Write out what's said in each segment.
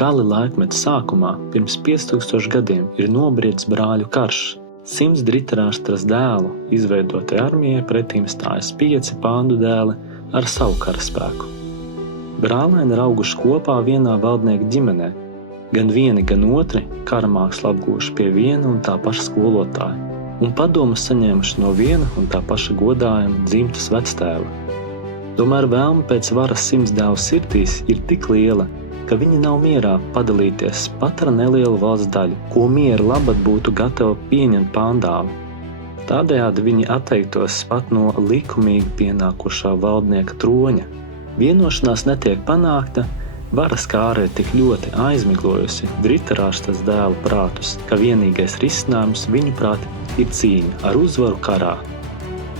Kali laikmeta sākumā, pirms 5000 gadiem, ir nobriedis brāļu karš. 100 Dhritarāštras dēlu izveidotai armijai pretīm stājas 5 Pandu dēli ar savu karaspēku. Brālēni ir auguši kopā vienā valdnieka ģimenē. Gan vieni, gan otri karamākslu apguvuši pie viena un tā paša skolotāja, un padomus saņēmuši no viena un tā paša godājuma dzimtas vectēva. Tomēr vēlme pēc varas 100 dēlu sirdīs ir tik liela, ka viņi nav mierā padalīties pat ar nelielu valsts daļu, ko miera labad būtu gatavi pieņemt Pandāvi. Tādējādi viņi atteiktos pat no likumīgi pienākošā valdnieka troņa. Vienošanās netiek panākta, varas kāre ir tik ļoti aizmiglojusi Dhritarāštras dēlu prātus, ka vienīgais risinājums viņu prāt ir cīņa ar uzvaru karā.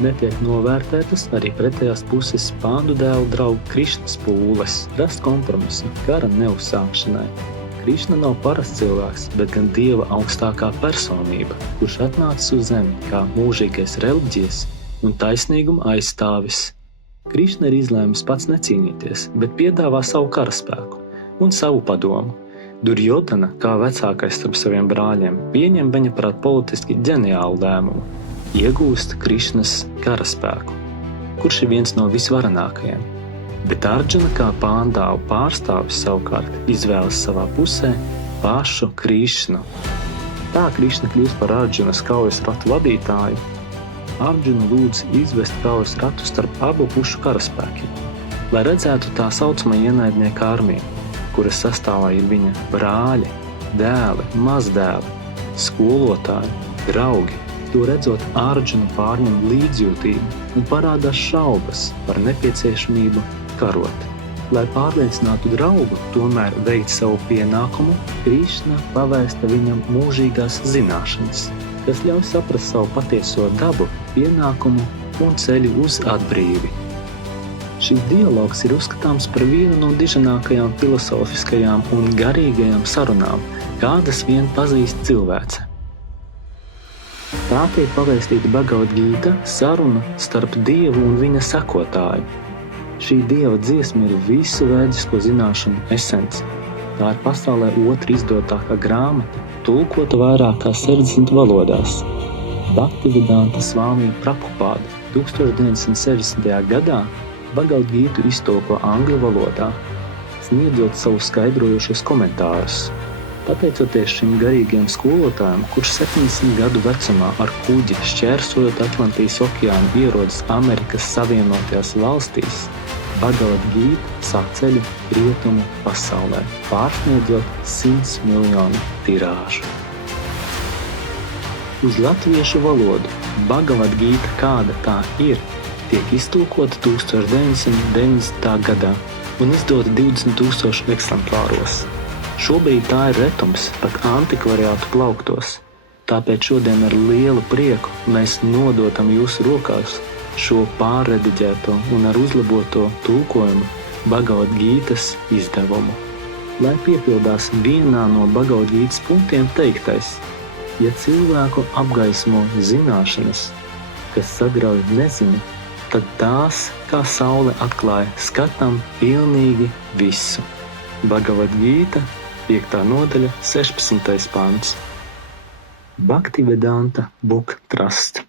Netiek novērtētas arī pretējās puses Pandu dēlu draugu Krišnas pūles rast kompromisu kara neuzsākšanai. Krišna nav parasts cilvēks, bet gan Dieva augstākā personība, kurš atnācis uz zemi kā mūžīgais reliģijas un taisnīguma aizstāvis. Krišna ir izlēmis pats necīnīties, bet piedāvā savu karaspēku un savu padomu. Duryodhana, kā vecākais starp saviem brāļiem, pieņem viņa prāt politiski ģeniālu lēmumu – iegūst Krišnas karaspēku, kurš ir viens no visvarenākajiem. Bet Arjuna kā Pandāvu pārstāvis savukārt izvēlas savā pusē pašu Krišnu. Tā Krišna kļūst par Arjunas kaujas ratu vadītāju. Arjuna lūdz izvest kaujas ratu starp abu pušu karaspēkiem, lai redzētu tā saucamā ienaidnieka armiju, kuras sastāvā ir viņa brāļi, dēli, mazdēli, skolotāji, draugi. To redzot, Arjuna pārņem līdzjūtību un parādās šaubas par nepieciešamību karot. Lai pārliecinātu draugu tomēr veikt savu pienākumu, Krišna pavēsta viņam mūžīgās zināšanas, kas ļauj saprast savu patieso dabu, pienākumu un ceļu uz atbrīvi. Šis dialogs ir uzskatāms par vienu no diženākajām filosofiskajām un garīgajām sarunām, kādas vien pazīst cilvēce. Tā tiek pavēstīta Bhagavad Gīta saruna starp Dievu un viņa sekotāju. Šī Dieva dziesma ir visu vēdisko zināšanu esence. Tā ir pasaulē otra izdotākā grāmata, tulkota vairāk kā 60 valodās. Bhaktivedanta Svāmī Prabhupāda 1960. gadā Bhagavad Gītu iztulko angļu valodā, sniedzot savus skaidrojošos komentārus. Pateicoties šim garīgajam skolotājam, kurš 70 gadu vecumā ar kuģi šķērsojot Atlantijas okeānu ierodas Amerikas Savienotajās valstīs, Bhagavad Gīta sāk ceļu rietumu pasaulē, pārsniedzot 100 miljonu tirāžu. Uz latviešu valodu Bhagavad Gīta kāda tā ir, tiek iztulkota 1990. gadā un izdota 20 000 eksemplāros. Šobrīd tā ir retums pat antikvariātu plauktos, tāpēc šodien ar lielu prieku mēs nodotam jūsu rokās šo pārrediģēto un ar uzlaboto tulkojumu Bhagavad Gītas izdevumu. Lai piepildās vienā no Bhagavad Gītas punktiem teiktais: ja cilvēku apgaismo zināšanas, kas sagrauj neziņu, tad tās, kā saule atklāja skatam pilnīgi visu. Bhagavad Gīta 5. nodaļa, 16. pants. Bhaktivedanta Book Trust.